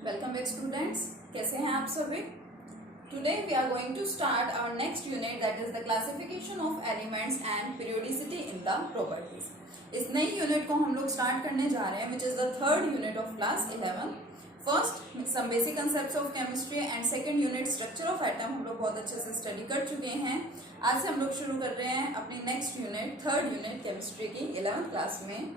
Welcome back students, कैसे हैं आप सभी। Today we are going to start our next unit that is the classification of elements and periodicity in the properties. इस नई unit को हम लोग स्टार्ट करने जा रहे हैं which is the third unit of class 11। First some basic concepts of chemistry and second unit structure of atom हम लोग बहुत अच्छे से स्टडी कर चुके हैं। आज से हम लोग शुरू कर रहे हैं अपनी next unit, third unit chemistry की 11th क्लास में।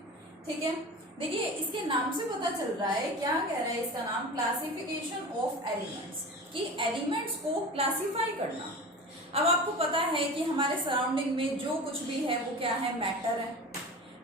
ठीक है, देखिए इसके नाम से पता चल रहा है, क्या कह रहा है इसका नाम, क्लासिफिकेशन ऑफ एलिमेंट्स, कि एलिमेंट्स को क्लासिफाई करना। अब आपको पता है कि हमारे सराउंडिंग में जो कुछ भी है वो क्या है, मैटर है।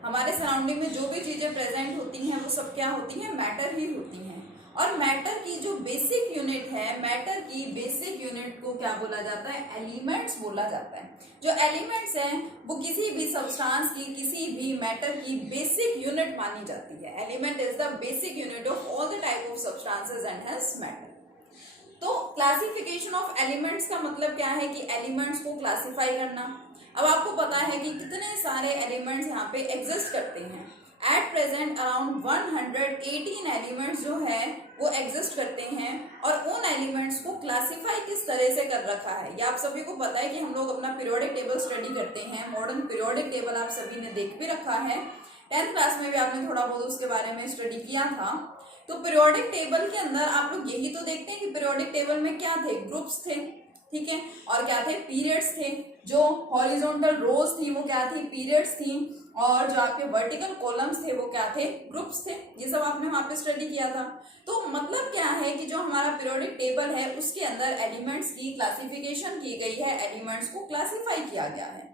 हमारे सराउंडिंग में जो भी चीजें प्रेजेंट होती हैं वो सब क्या होती हैं, मैटर ही होती हैं। और मैटर की जो बेसिक यूनिट है, मैटर की बेसिक यूनिट को क्या बोला जाता है, एलिमेंट्स बोला जाता है। जो एलिमेंट्स हैं वो किसी भी सब्सटेंस की, किसी भी मैटर की बेसिक यूनिट मानी जाती है। Element is the basic unit of all the type of substances and hence matter. तो क्लासिफिकेशन ऑफ एलिमेंट्स का मतलब क्या है कि एलिमेंट्स को क्लासिफाई करना। अब आपको पता है कि कितने सारे एलिमेंट्स यहाँ पे एग्जिस्ट करते हैं। एट प्रेजेंट अराउंड 118 एलिमेंट्स जो है वो एग्जिस्ट करते हैं, और उन एलिमेंट्स को क्लासिफाई किस तरह से कर रखा है ये आप सभी को पता है कि हम लोग अपना पीरियोडिक टेबल स्टडी करते हैं। मॉडर्न पीरियोडिक टेबल आप सभी ने देख भी रखा है, 10th क्लास में भी आपने थोड़ा बहुत उसके बारे में स्टडी किया था। तो पीरियोडिक टेबल के अंदर आप लोग यही तो देखते हैं कि पीरियोडिक टेबल में क्या थे, ग्रुप्स थे, ठीक है, और क्या थे, पीरियड्स थे। जो हॉरिजॉन्टल रोज थी वो क्या थी, पीरियड्स थी, और जो आपके वर्टिकल कॉलम्स थे वो क्या थे, ग्रुप्स थे। ये सब आपने वहां पे स्टडी किया था। तो मतलब क्या है कि जो हमारा पीरियोडिक टेबल है उसके अंदर एलिमेंट्स की क्लासिफिकेशन की गई है, एलिमेंट्स को क्लासिफाई किया गया है।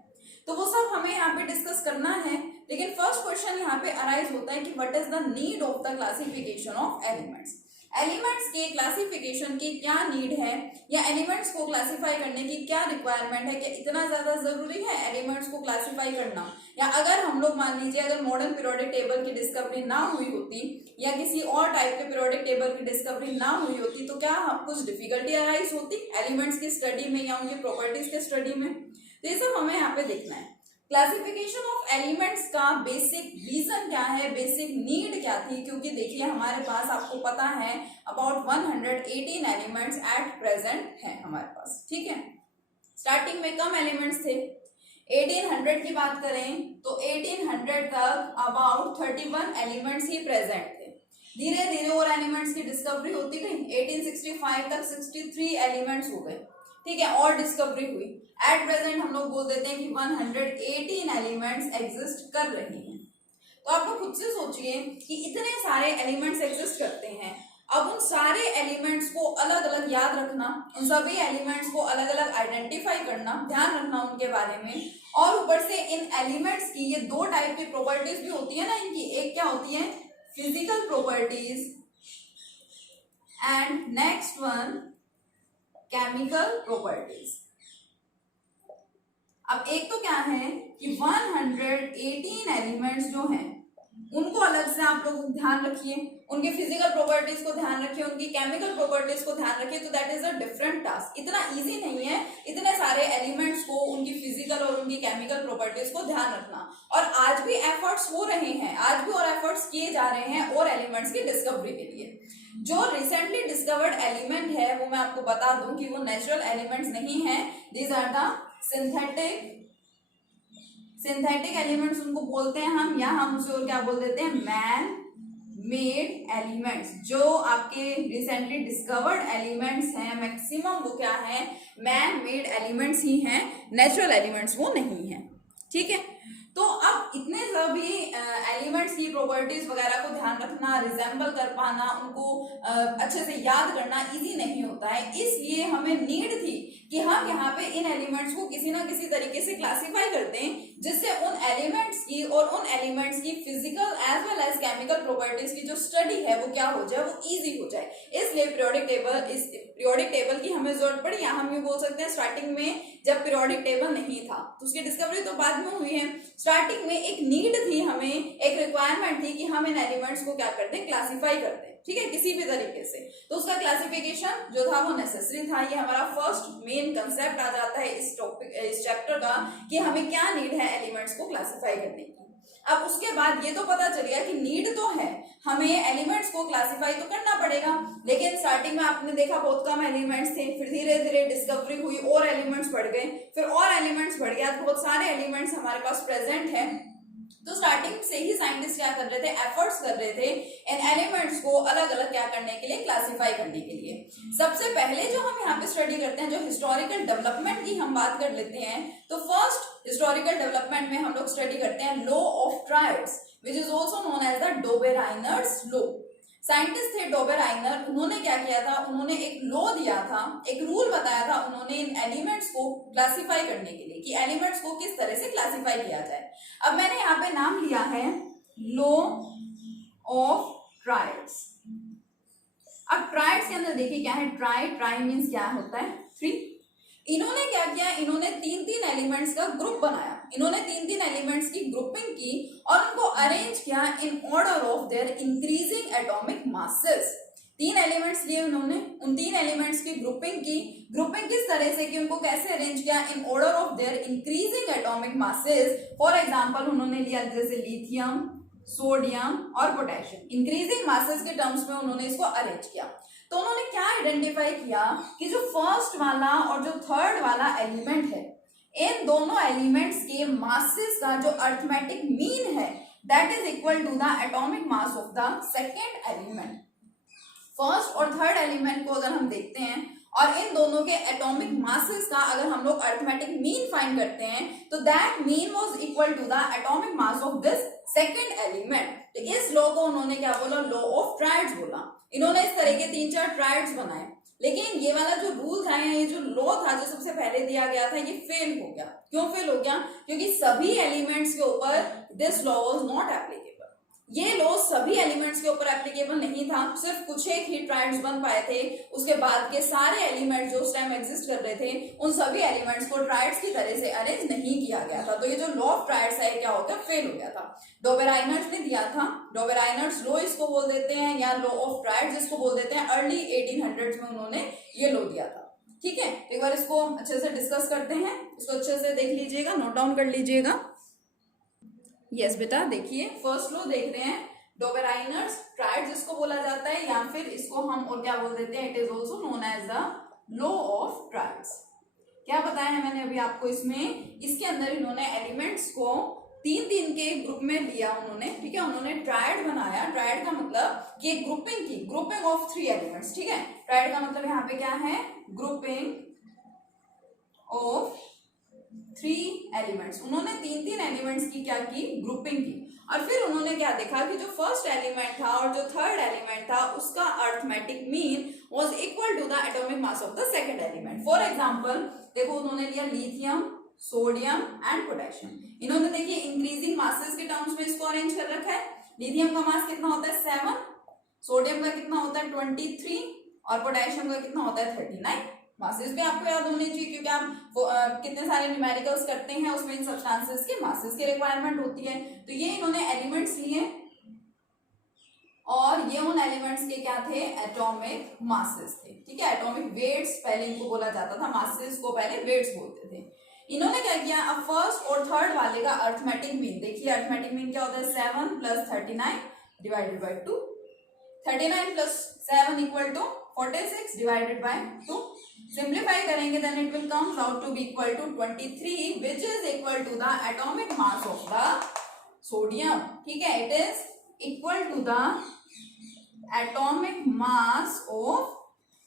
तो वो सब हमें यहाँ पे डिस्कस करना है। लेकिन फर्स्ट क्वेश्चन यहाँ पे अराइज होता है कि what is the need of the classification of elements. Elements के क्लासिफिकेशन की क्या नीड है, या एलिमेंट्स को क्लासिफाई करने की क्या रिक्वायरमेंट है, कि इतना ज्यादा जरूरी है एलिमेंट्स को क्लासिफाई करना। या अगर हम लोग मान लीजिए अगर मॉडर्न पीरियोडिक टेबल की डिस्कवरी ना हुई होती, या किसी और टाइप के पीरियोडिक टेबल की डिस्कवरी ना हुई होती, तो क्या कुछ डिफिकल्टी अराइज होती एलिमेंट्स की स्टडी में या उनकी प्रॉपर्टीज के स्टडी में। तो ये सब हमें यहाँ पे देखना है। क्लासिफिकेशन ऑफ एलिमेंट्स का बेसिक रीजन क्या है, बेसिक नीड क्या थी, क्योंकि देखिए हमारे पास आपको पता है अबाउट 118 एलिमेंट्स एट प्रेजेंट हैं हमारे पास। ठीक है, स्टार्टिंग में कम एलिमेंट्स थे। 1800 की बात करें तो 1800 तक अबाउट 31 एलिमेंट्स ही प्रेजेंट थे। धीरे धीरे और एलिमेंट्स की डिस्कवरी होती गई। 1865 तक 63 एलिमेंट्स हो गए, ठीक है, और डिस्कवरी हुई। एट प्रेजेंट हम लोग बोल देते हैं कि 118 एलिमेंट्स एग्जिस्ट कर रही हैं। तो आप लोग खुद से सोचिए कि इतने सारे एलिमेंट्स एग्जिस्ट करते हैं। अब उन सारे एलिमेंट्स को अलग अलग याद रखना, उन सभी एलिमेंट्स को अलग अलग आइडेंटिफाई करना, ध्यान रखना उनके बारे में, और ऊपर से इन एलिमेंट्स की ये दो टाइप की प्रॉपर्टीज भी होती है ना इनकी। एक क्या होती है, physical properties, and next one chemical properties. अब एक तो क्या है कि 118 एलिमेंट्स जो हैं उनको अलग से आप लोग ध्यान रखिए, उनके फिजिकल प्रॉपर्टीज को ध्यान रखिए, उनकी केमिकल प्रॉपर्टीज को ध्यान रखिए। तो that is a different task. इतना इजी नहीं है इतने सारे एलिमेंट्स को, उनकी फिजिकल और उनकी केमिकल प्रॉपर्टीज को ध्यान रखना। और आज भी एफर्ट्स हो रहे हैं, आज भी और एफर्ट्स किए जा रहे हैं और एलिमेंट्स की डिस्कवरी के लिए। जो रिसेंटली डिस्कवर्ड एलिमेंट है वो मैं आपको बता दूं कि वो नेचुरल एलिमेंट्स नहीं है। These are the synthetic elements उनको बोलते हैं हम, या हम उसे और क्या बोल देते हैं, मैन मेड एलिमेंट्स। जो आपके रिसेंटली डिस्कवर्ड एलिमेंट्स हैं मैक्सिमम वो क्या है, मैन मेड एलिमेंट्स ही हैं, नेचुरल एलिमेंट्स वो नहीं है। ठीक है, तो अब इतने सभी एलिमेंट्स की प्रॉपर्टीज वगैरह को ध्यान रखना, रिजेंबल कर पाना, उनको अच्छे से याद करना इजी नहीं होता है। इसलिए हमें नीड थी कि हम यहाँ पे इन एलिमेंट्स को किसी ना किसी तरीके से क्लासिफाई कर दें, जिससे उन एलिमेंट्स की और उन एलिमेंट्स की physical as well as chemical properties की जो स्टडी है वो क्या हो जाए, वो इजी हो जाए। इसलिए पीरियोडिक टेबल की हमें जरूरत पड़ी। या हम ये बोल सकते हैं स्टार्टिंग में जब पीरियोडिक टेबल नहीं था तो उसकी डिस्कवरी तो बाद में हुई है। स्टार्टिंग में एक नीड थी, हमें एक रिक्वायरमेंट थी कि हम इन एलिमेंट्स को क्या करते हैं, क्लासिफाई करते हैं। ठीक है, किसी भी तरीके से। तो उसका क्लासिफिकेशन जो था वो नेसेसरी था। ये हमारा फर्स्ट मेन कंसेप्ट आ जाता है इस चैप्टर का, कि हमें क्या नीड है एलिमेंट्स को क्लासिफाई करने की। अब उसके बाद ये तो पता चल गया कि नीड तो है, हमें एलिमेंट्स को क्लासिफाई तो करना पड़ेगा, लेकिन स्टार्टिंग में आपने देखा बहुत कम एलिमेंट्स थे, फिर धीरे धीरे डिस्कवरी हुई और एलिमेंट्स बढ़ गए, फिर और एलिमेंट्स बढ़ गया, बहुत सारे एलिमेंट्स हमारे पास प्रेजेंट है। तो स्टार्टिंग से ही साइंटिस्ट क्या कर रहे थे, एफर्ट्स कर रहे थे इन एलिमेंट्स को अलग अलग क्या करने के लिए, क्लासिफाई करने के लिए। सबसे पहले जो हम यहाँ पे स्टडी करते हैं, जो हिस्टोरिकल डेवलपमेंट की हम बात कर लेते हैं, तो फर्स्ट हिस्टोरिकल डेवलपमेंट में हम लोग स्टडी करते हैं law of triads, which is also known as the Dobereiner's law. Scientist थे डोबेराइनर, उन्होंने क्या किया था, उन्होंने एक लॉ दिया था, एक रूल बताया था उन्होंने इन एलिमेंट्स को क्लासिफाई करने के लिए, कि एलिमेंट्स को किस तरह से क्लासिफाई किया जाए। अब मैंने यहाँ पे नाम लिया है लॉ ऑफ ट्रायड्स। अब ट्रायड्स के अंदर देखिए क्या है, ट्राई मीन्स क्या होता है, 3। इन्होंने क्या किया, इन्होंने 3 एलिमेंट्स का ग्रुप बनाया, इन्होंने 3 एलिमेंट्स की ग्रुपिंग की और उनको अरेंज किया इन order of their increasing atomic masses. 3 elements लिए उन्होंने, उन 3 एलिमेंट्स की ग्रुपिंग की। ग्रुपिंग किस तरह से कि उनको कैसे अरेंज किया, इन order of their increasing atomic masses. For example उन्होंने लिया जैसे लिथियम, सोडियम और पोटेशियम, इंक्रीजिंग मासेस के टर्म्स में उन्होंने इसको अरेंज किया। तो उन्होंने क्या आइडेंटिफाई किया कि जो फर्स्ट वाला और जो थर्ड वाला एलिमेंट है, इन दोनों एलिमेंट्स के मासेस का जो अरिथमेटिक मीन है, that is equal to the atomic mass of the second element. First और थर्ड एलिमेंट को अगर हम देखते हैं और इन दोनों के एटॉमिक मासेस का अगर हम लोग अरिथमेटिक मीन फाइंड करते हैं, तो that mean was equal to the atomic mass of this second element. तो इस लॉ को उन्होंने क्या बोला, लॉ ऑफ ट्रायड्स बोला। इन्होंने इस तरह के 3-4 ट्रायड्स बनाए, लेकिन ये वाला जो रूल था, ये जो लॉ था जो सबसे पहले दिया गया था, ये फेल हो गया। क्यों फेल हो गया, क्योंकि सभी एलिमेंट्स के ऊपर this law was not applicable. ये लॉ सभी एलिमेंट्स के ऊपर एप्लीकेबल नहीं था, सिर्फ कुछ एक ही ट्रायड्स बन पाए थे। उसके बाद के सारे एलिमेंट्स जो उस टाइम एग्जिस्ट कर रहे थे, उन सभी एलिमेंट्स को ट्रायड्स की तरह से अरेंज नहीं किया गया था। तो ये जो लॉ ऑफ ट्रायड्स है क्या हो गया, फेल हो गया था। डोबेराइनर्स ने दिया था, डोबेराइनर्स लॉ इसको बोल देते हैं, या लॉ ऑफ ट्रायड्स इसको बोल देते हैं। अर्ली 1800s में उन्होंने ये लॉ दिया था। ठीक है, एक बार इसको अच्छे से डिस्कस करते हैं, इसको अच्छे से देख लीजिएगा, नोट डाउन कर लीजिएगा। यस बेटा, देखिए फर्स्ट लॉ देख रहे हैं, डोबेराइनर्स ट्रायड्स इसको बोला जाता है, या फिर इसको हम और क्या बोल देते हैं, it is also known as the law of triads. क्या बताया है मैंने अभी आपको, इसमें इसके अंदर इन्होंने एलिमेंट्स को 3 के ग्रुप में लिया उन्होंने। ठीक है, उन्होंने ट्रायड बनाया। ट्रायड का मतलब कि ग्रुपिंग की, ग्रुपिंग ऑफ 3 एलिमेंट्स। ठीक है, ट्रायड का मतलब यहाँ पे क्या है, ग्रुपिंग ऑफ 3 एलिमेंट्स। उन्होंने 3 एलिमेंट्स की क्या की, ग्रुपिंग की। और फिर उन्होंने क्या देखा कि जो फर्स्ट एलिमेंट था और जो थर्ड एलिमेंट था, उसका arithmetic mean was equal to the atomic mass of the second element. For example देखो, उन्होंने लिया लिथियम, सोडियम एंड पोटेशियम। इन्होंने देखिए इंक्रीजिंग मासेस के टर्म्स में इसको अरेंज कर रखा है। लिथियम का मास कितना होता है, 7, सोडियम का कितना होता है, 23, और पोटेशियम का कितना होता है, 39। मासेस भी आपको याद होने चाहिए, क्योंकि आप कितने सारे न्यूमेरिकल्स करते हैं, उसमें इन सब्सटेंसेस के मासेस की रिक्वायरमेंट होती है। तो ये इन्होंने एलिमेंट्स लिए, और ये उन एलिमेंट्स के क्या थे, एटॉमिक मासेस थे। ठीक है, एटॉमिक वेट्स पहले इनको बोला जाता था, मासेस को पहले वेट्स बोलते थे। इन्होंने क्या किया, अब फर्स्ट और थर्ड वाले का अरिथमेटिक मीन देखिए। अरिथमेटिक मीन क्या होता है, 7 + 39 divided by 2। 39 + 7 equal to 46 divided by 2। Simplify करेंगे then it will comes out to be equal to 23, which is equal to the atomic mass of the sodium. ठीक है, it is equal to the atomic mass of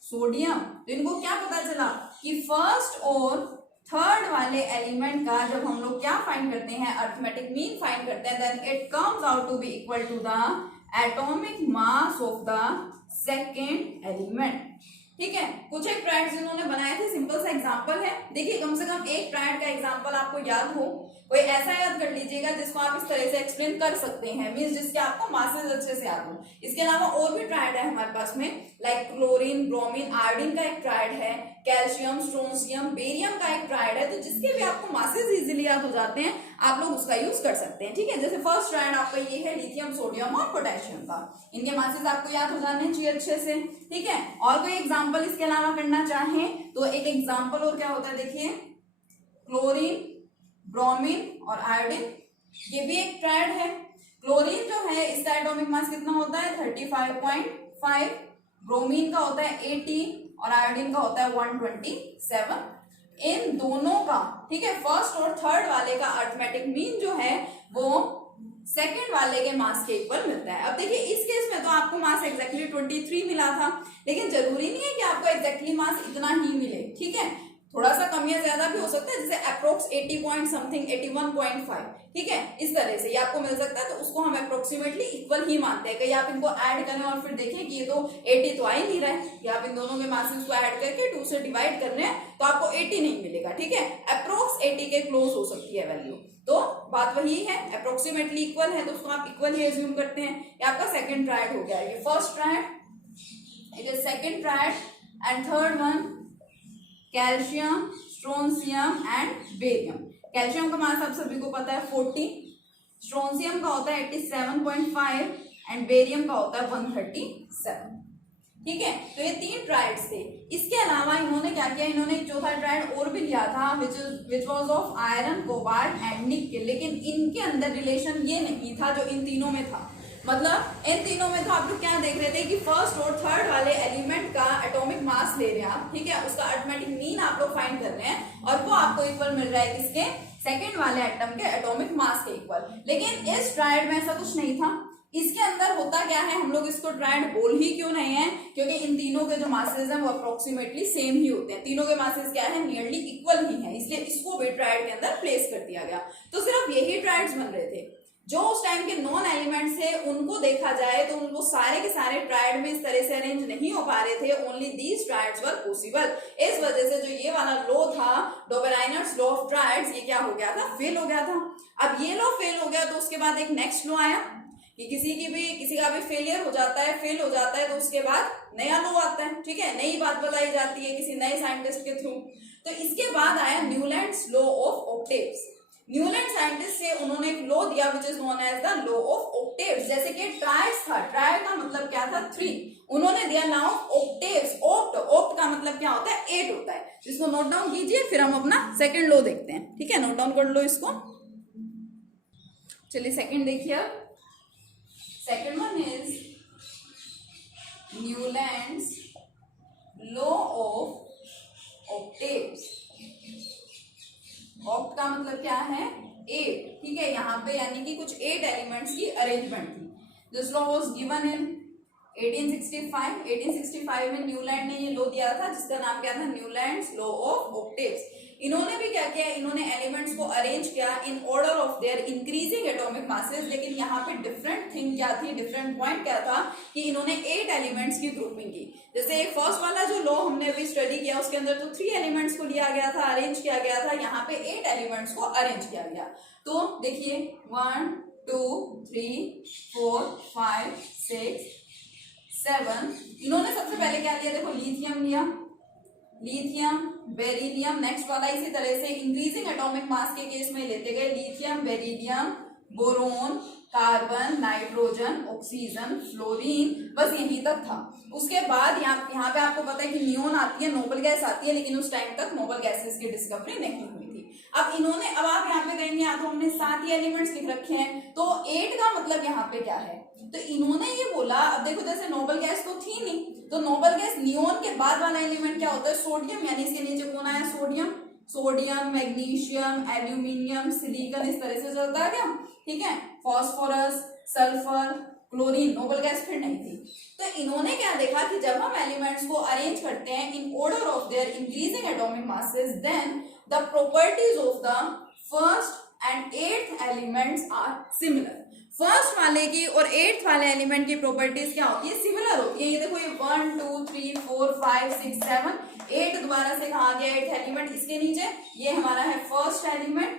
sodium. तो इनको क्या पता चला कि first और थर्ड वाले एलिमेंट का जब हम लोग क्या फाइंड करते हैं, अरिथमेटिक मीन फाइंड करते हैं, then it comes out to be equal to the atomic mass of the second element. ठीक है, कुछ एक ट्रायड्स इन्होंने बनाए थे, सिंपल सा एग्जांपल है। देखिए कम से कम एक ट्रायड का एग्जांपल आपको याद हो, कोई ऐसा याद कर लीजिएगा जिसको आप इस तरह से एक्सप्लेन कर सकते हैं, मींस जिसके आपको मासेस अच्छे से याद हो। इसके अलावा और भी ट्रायड है हमारे पास में, लाइक क्लोरीन, ब्रोमीन, आयोडीन का एक ट्रायड है, कैल्शियम, स्ट्रोंसियम, बेरियम का एक ट्रायड है। तो जिसके भी आपको मासेस इजीली याद हो जाते हैं, आप लोग उसका यूज कर सकते हैं। ठीक है, जैसे फर्स्ट ट्रायड आपका ये है लिथियम, सोडियम और पोटेशियम का, इनके मासेस आपको याद हो जाने चाहिए अच्छे से। ठीक है, और कोई एग्जाम्पल इसके अलावा करना चाहें तो एक एग्जाम्पल और क्या होता है, देखिए क्लोरीन, ब्रोमीन और आयोडीन, ये भी एक ट्रायड है। क्लोरीन जो है इसका एटॉमिक मास कितना होता है 35.5, ब्रोमीन का होता है 80 और आयोडीन का होता है 127। इन दोनों का, ठीक है, फर्स्ट और थर्ड वाले का अर्थमेटिक मीन जो है वो सेकेंड वाले के मास के इक्वल मिलता है। अब देखिए इस केस में तो आपको मास एग्जैक्टली 23 मिला था, लेकिन जरूरी नहीं है कि आपको एग्जैक्टली मास इतना ही मिले, ठीक है, थोड़ा सा कम या ज्यादा भी हो सकता है, जैसे अप्रोक्स 80 पॉइंट समथिंग 81.5, ठीक है, इस तरह से ये आपको मिल सकता है, तो उसको हम अप्रोक्सीमेटली इक्वल ही मानते हैं। कहीं आप इनको ऐड करें और फिर देखें कि ये तो 80 तो आ ही नहीं रहा है, या आप इन दोनों के मासेस को ऐड करके 2 से डिवाइड कर रहे हैं तो आपको 80 नहीं मिलेगा, ठीक है, अप्रोक्स 80 के क्लोज हो सकती है वैल्यू। तो बात वही है, अप्रोक्सीमेटली इक्वल है तो उसको आप इक्वल ही एज्यूम करते हैं। ये आपका सेकंड ट्रायड हो गया, ये first triad, it is second triad, and third one calcium, strontium and barium. Calcium का मास आप सभी को पता है 40, स्ट्रोंसियम का होता है 87.5 एंड बेरियम का होता है 137, ठीक है। तो ये 3 ट्रायड्स थे। इसके अलावा इन्होंने क्या किया, इन्होंने एक चौथा ट्रायड और भी लिया था which was of iron, cobalt and nickel, लेकिन इनके अंदर रिलेशन ये नहीं था जो इन तीनों में था। मतलब इन तीनों में तो आप लोग क्या देख रहे थे कि फर्स्ट और थर्ड वाले एलिमेंट का एटॉमिक मास ले रहे हैं आप, ठीक है, उसका अर्थमेटिक मीन आप लोग फाइंड कर रहे हैं और वो आपको इक्वल मिल रहा है किसके, सेकेंड वाले एटम के एटॉमिक मास के इक्वल। लेकिन इस ट्रायड में ऐसा कुछ नहीं था। इसके अंदर होता क्या है, हम लोग इसको ट्रायड बोल ही क्यों नहीं है, क्योंकि इन तीनों के जो मासेस हैं वो अप्रोक्सीमेटली सेम ही होते हैं, तीनों के मासेस क्या है, नियरली इक्वल ही है, इसलिए इसको भी ट्रायड के अंदर प्लेस कर दिया गया। तो सिर्फ यही ट्रायड्स बन रहे थे। जो उस टाइम के नॉन एलिमेंट्स थे उनको देखा जाए तो उनको सारे के सारे ट्रायड में इस तरह से अरेंज नहीं हो पा रहे थे, only these triads were possible. इस वजह से जो ये वाला लॉ था, डोबेराइनर्स लॉ ऑफ ट्रायड्स, ये क्या हो गया था, फेल हो गया था। अब ये लॉ फेल हो गया तो उसके बाद एक नेक्स्ट लॉ आया कि किसी का भी फेलियर हो जाता है, फेल हो जाता है, तो उसके बाद नया लॉ आता है, ठीक है, नई बात बताई जाती है किसी नए साइंटिस्ट के थ्रू। तो इसके बाद आया Newlands law of octaves. Newland scientist से उन्होंने एक लॉ दिया which is known as the law of octaves. जैसे कि ट्रायड्स था, ट्रायड का मतलब क्या था 3, उन्होंने दिया नाउ ऑक्टेव्स, ऑक्ट का मतलब क्या होता है 8 होता है। इसको नोट डाउन कीजिए, फिर हम अपना सेकंड लॉ देखते हैं, ठीक है, नोट डाउन कर लो इसको। चलिए सेकंड देखिए, अब second one is Newlands law of octaves. Oct का मतलब क्या है 8, ठीक है, यहाँ पे यानी कि कुछ 8 एलिमेंट्स की अरेंजमेंट थी। This law was given in 1865 में न्यूलैंड ने ये लॉ दिया था जिसका नाम क्या था, न्यूलैंड्स लॉ ऑफ ऑक्टेव्स। इन्होंने भी क्या किया, इन्होंने एलिमेंट्स को अरेंज किया इन order of their increasing atomic masses, लेकिन यहाँ पे डिफरेंट थिंग क्या थी, डिफरेंट पॉइंट क्या था कि इन्होंने 8 एलिमेंट्स की ग्रुपिंग की। जैसे फर्स्ट वाला जो लॉ हमने अभी स्टडी किया उसके अंदर तो 3 एलिमेंट्स को लिया गया था, अरेंज किया गया था, यहाँ पे 8 एलिमेंट्स को अरेंज किया गया। तो देखिए 1 2 3 4 5 6 7, इन्होंने सबसे पहले क्या लिया, देखो लिथियम लिया, लिथियम, बेरिलियम, नेक्स्ट वाला इसी तरह से इंक्रीजिंग एटॉमिक मास के केस में लेते गए lithium, beryllium, boron, carbon, nitrogen, oxygen, fluorine, बस यहीं तक था। उसके बाद यहाँ पे आपको पता है कि नियोन आती है, नोबल गैस आती है, लेकिन उस टाइम तक नोबल गैसेस की डिस्कवरी नहीं हुई थी। अब आप यहाँ पे कहेंगे या तो हमने 7 ही एलिमेंट्स लिख रखे हैं, तो 8 का मतलब यहाँ पे क्या है, तो इन्होंने ये बोला, अब देखो जैसे नोबल गैस तो थी नहीं, तो नोबल गैस नियोन के बाद वाला एलिमेंट क्या होता है, सोडियम, यानी इसके नीचे कौन आया, सोडियम, मैग्नीशियम, एल्यूमिनियम, सिलिकॉन, इस तरह से चलता है क्या, ठीक है, phosphorus, sulphur, chlorine, noble gas फिर नहीं थी। तो इन्होंने क्या देखा कि जब हम एलिमेंट्स को अरेंज करते हैं in order of their increasing atomic masses, then the properties of the first and 8th elements are similar. First वाले की और 8th वाले एलिमेंट की प्रॉपर्टीज क्या होती है, सिमिलर होती है। ये देखो, ये 1 2 3 4 5 6 7 8 दोबारा से कहा गया 8th एलिमेंट, इसके नीचे ये हमारा है फर्स्ट एलिमेंट,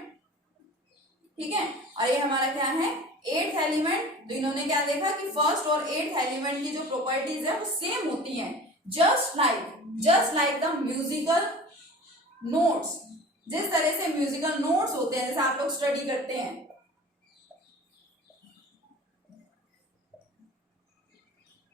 ठीक है, और ये हमारा क्या है 8th एलिमेंट। तो इन्होंने क्या देखा कि फर्स्ट और 8th एलिमेंट की जो प्रॉपर्टीज है वो सेम होती हैं, just like the musical notes. जिस तरह से म्यूजिकल नोट्स होते हैं, जैसे आप लोग स्टडी करते हैं,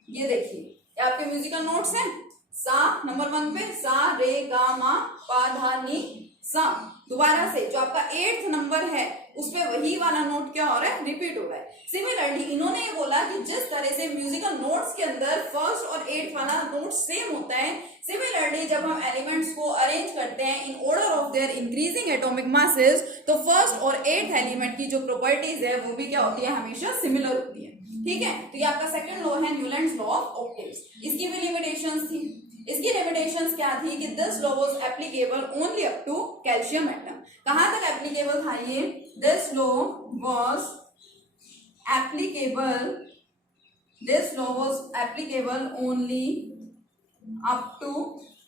ये देखिए आपके म्यूजिकल नोट्स हैं, सा नंबर 1 पे सा रे गा मा पा धा नी सा, दोबारा से जो आपका 8th नंबर है उस पे वही वाला नोट क्या हो रहा है, रिपीट हो रहा है। सिमिलरली इन्होंने ये बोला कि जिस तरह से म्यूजिकल नोट्स के अंदर फर्स्ट और एट्थ वाला नोट सेम होता है, सिमिलरली जब हम एलिमेंट्स को अरेंज करते हैं in order of their increasing atomic masses, तो फर्स्ट और एट्थ एलिमेंट की जो प्रॉपर्टीज है वो भी क्या होती है, हमेशा सिमिलर होती है। ठीक है, तो ये आपका सेकंड लॉ है न्यूलैंड्स लॉ ऑफ ऑक्टेव्स। इसकी भी लिमिटेशंस थी। इसकी लिमिटेशंस क्या थी कि this law was applicable only up to calcium atom. कहां तक एप्लीकेबल था ये? This law was applicable only up to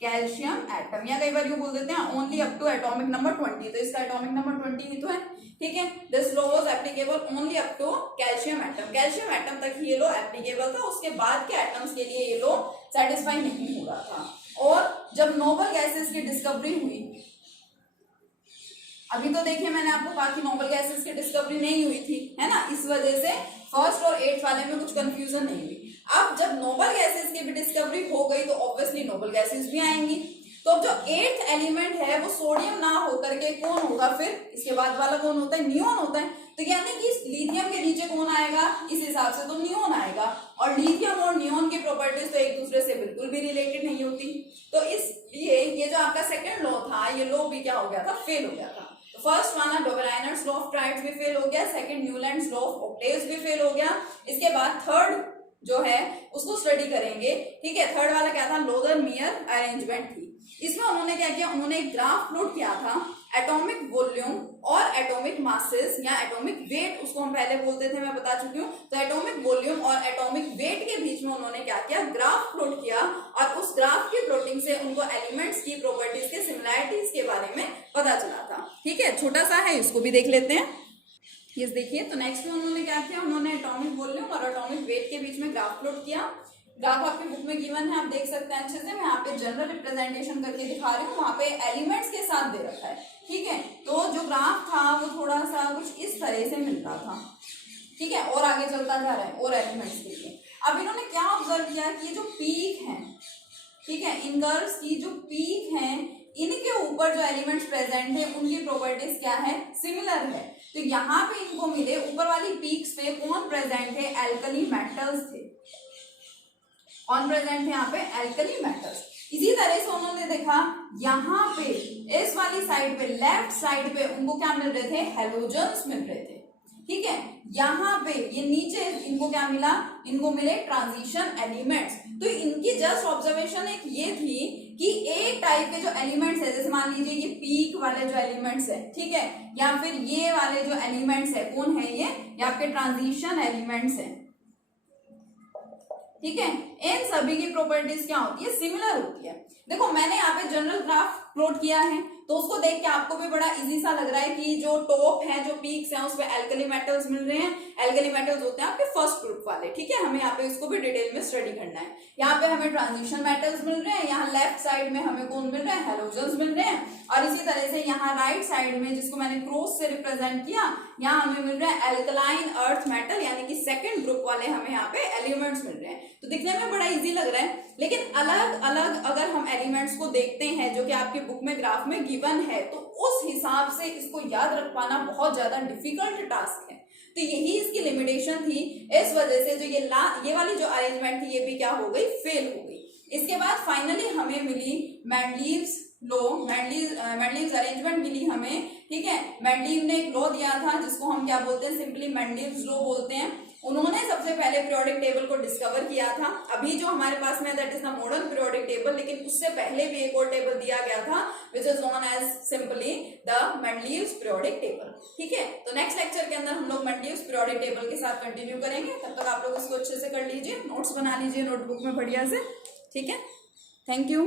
calcium atom, या कई बार यूं बोल देते हैं only up to atomic number 20, तो इसका एटॉमिक नंबर 20 ही तो है। ठीक है, this law was applicable only up to calcium atom. Calcium atom तक ये लॉ एप्लीकेबल था, उसके बाद के एटम्स के लिए ये लॉ सेटिस्फाई नहीं हो रहा था। और जब नोबल गैसेस की डिस्कवरी हुई, अभी तो देखिए मैंने आपको कहा कि नोबल गैसेस की डिस्कवरी नहीं हुई थी, है ना, इस वजह से फर्स्ट और एट्थ वाले में कुछ कंफ्यूजन नहीं हुई। अब जब नोबल गैसेस की भी डिस्कवरी हो गई तो ऑब्वियसली नोबल गैसेस भी आएंगी। तो अब जो एट्थ एलिमेंट है वो सोडियम ना होकर के कौन होगा, फिर इसके बाद वाला कौन होता है, नियोन होता है। तो यानी कि लिथियम के नीचे कौन आएगा, इस हिसाब से तो नियोन आएगा। और लिथियम और नियोन की प्रॉपर्टीज तो एक दूसरे से बिल्कुल भी रिलेटेड नहीं होती। तो इसलिए ये जो आपका सेकंड लॉ था, ये लॉ भी क्या हो गया था, फेल हो गया था। फर्स्ट वाला डोबेराइनर्स लॉ ऑफ ट्राइड्स भी फेल हो गया, second Newlands law of octaves भी फेल हो गया। इसके बाद थर्ड जो है उसको स्टडी करेंगे। ठीक है, थर्ड वाला क्या था, लोदर-मेयर अरेंजमेंट थी। इसमें उन्होंने क्या किया, उन्होंने एक ग्राफ प्लॉट किया था एटॉमिक वॉल्यूम और एटॉमिक मासेस या एटॉमिक वेट, उसको हम पहले बोलते थे, मैं बता चुकी हूँ। तो एटॉमिक वॉल्यूम और एटॉमिक वेट के बीच में उन्होंने क्या किया, ग्राफ प्लॉट किया, और उस ग्राफ की प्लॉटिंग से उनको एलिमेंट्स की प्रॉपर्टीज के सिमिलैरिटीज के बारे में पता चला था। ठीक है, छोटा सा है, इसको भी देख लेते हैं। ये देखिए, तो नेक्स्ट में उन्होंने क्या किया, उन्होंने एटॉमिक वॉल्यूम और एटॉमिक वेट के बीच में ग्राफ प्लॉट किया। ग्राफ आपकी बुक में गिवन है, आप देख सकते हैं अच्छे से। मैं यहाँ पे जनरल रिप्रेजेंटेशन करके दिखा रही हूँ, वहां पे एलिमेंट्स के साथ दे रखा है। ठीक है, तो जो ग्राफ था वो थोड़ा सा कुछ इस तरह से मिलता था। ठीक है, और आगे चलता जा रहा है और एलिमेंट्स के लिए। अब इन्होंने क्या ऑब्जर्व किया कि जो पीक है, ठीक है, इन कर्व्स की जो पीक है, इनके ऊपर जो एलिमेंट्स प्रेजेंट है उनकी प्रॉपर्टीज क्या है, सिमिलर है। तो यहाँ पे इनको मिले ऊपर वाली पीक्स पे कौन प्रेजेंट है, एल्कली मेटल्स थे। कौन प्रेजेंट है यहाँ पे, एल्कली मेटल्स। इसी तरह से उन्होंने देखा यहाँ पे इस वाली साइड पे, लेफ्ट साइड पे उनको क्या मिल रहे थे, हेलोजन्स मिल रहे थे। ठीक है, यहाँ पे ये नीचे इनको क्या मिला, इनको मिले ट्रांजिशन एलिमेंट्स। तो इनकी जस्ट ऑब्जर्वेशन एक ये थी कि एक टाइप के जो एलिमेंट्स है, जैसे मान लीजिए ये पीक वाले जो एलिमेंट्स है, ठीक है, या फिर ये वाले जो एलिमेंट्स है, कौन है ये आपके ट्रांजिशन एलिमेंट्स है। ठीक है, इन सभी की प्रॉपर्टीज क्या होती है, सिमिलर होती है। देखो मैंने यहाँ पे जनरल ग्राफ प्लॉट किया है, तो उसको देख के आपको भी बड़ा इजी सा लग रहा है कि जो टॉप है, जो पीक्स हैं, उसमें एल्कली मेटल्स मिल रहे हैं। एल्कली मेटल्स होते हैं आपके फर्स्ट ग्रुप वाले। ठीक है, हमें यहाँ पे इसको भी डिटेल में स्टडी करना है। यहाँ पे हमें ट्रांजिशन मेटल्स मिल रहे हैं, यहाँ लेफ्ट साइड में हमें कौन मिल रहा है, हेलोजन्स मिल रहे हैं। और इसी तरह से यहाँ राइट साइड में, जिसको मैंने क्रॉस से रिप्रेजेंट किया, यहाँ हमें मिल रहा है एल्कलाइन अर्थ मेटल, यानी कि सेकंड ग्रुप वाले हमें यहाँ पे एलिमेंट्स मिल रहे हैं। तो दिखने में बड़ा इजी लग रहा है, लेकिन अलग अलग अगर हम एलिमेंट्स को देखते हैं जो कि आपकी बुक में ग्राफ में गिवन है, तो उस हिसाब से इसको याद रख पाना बहुत ज्यादा डिफिकल्ट टास्क है। तो यही इसकी लिमिटेशन थी। इस वजह से जो ये वाली जो अरेंजमेंट थी, ये भी क्या हो गई, फेल हो गई। इसके बाद फाइनली हमें मिली मेंडलीव्स लॉ, मेंडलीव्स अरेंजमेंट मिली हमें। ठीक है, मेंडलीव ने एक लॉ दिया था जिसको हम क्या बोलते हैं, सिंपली मेंडलीव्स लॉ बोलते हैं। उन्होंने सबसे पहले पीरियोडिक टेबल को डिस्कवर किया था। अभी जो हमारे पास में that is the modern periodic table, लेकिन उससे पहले भी एक और टेबल दिया गया था which is known as simply the Mendeleev's periodic table. ठीक है, तो नेक्स्ट लेक्चर के अंदर हम लोग मेंडलीव्स पीरियोडिक टेबल के साथ कंटिन्यू करेंगे। तब तक आप लोग इसको अच्छे से कर लीजिए, नोट्स बना लीजिए नोटबुक में बढ़िया से। ठीक है, थैंक यू।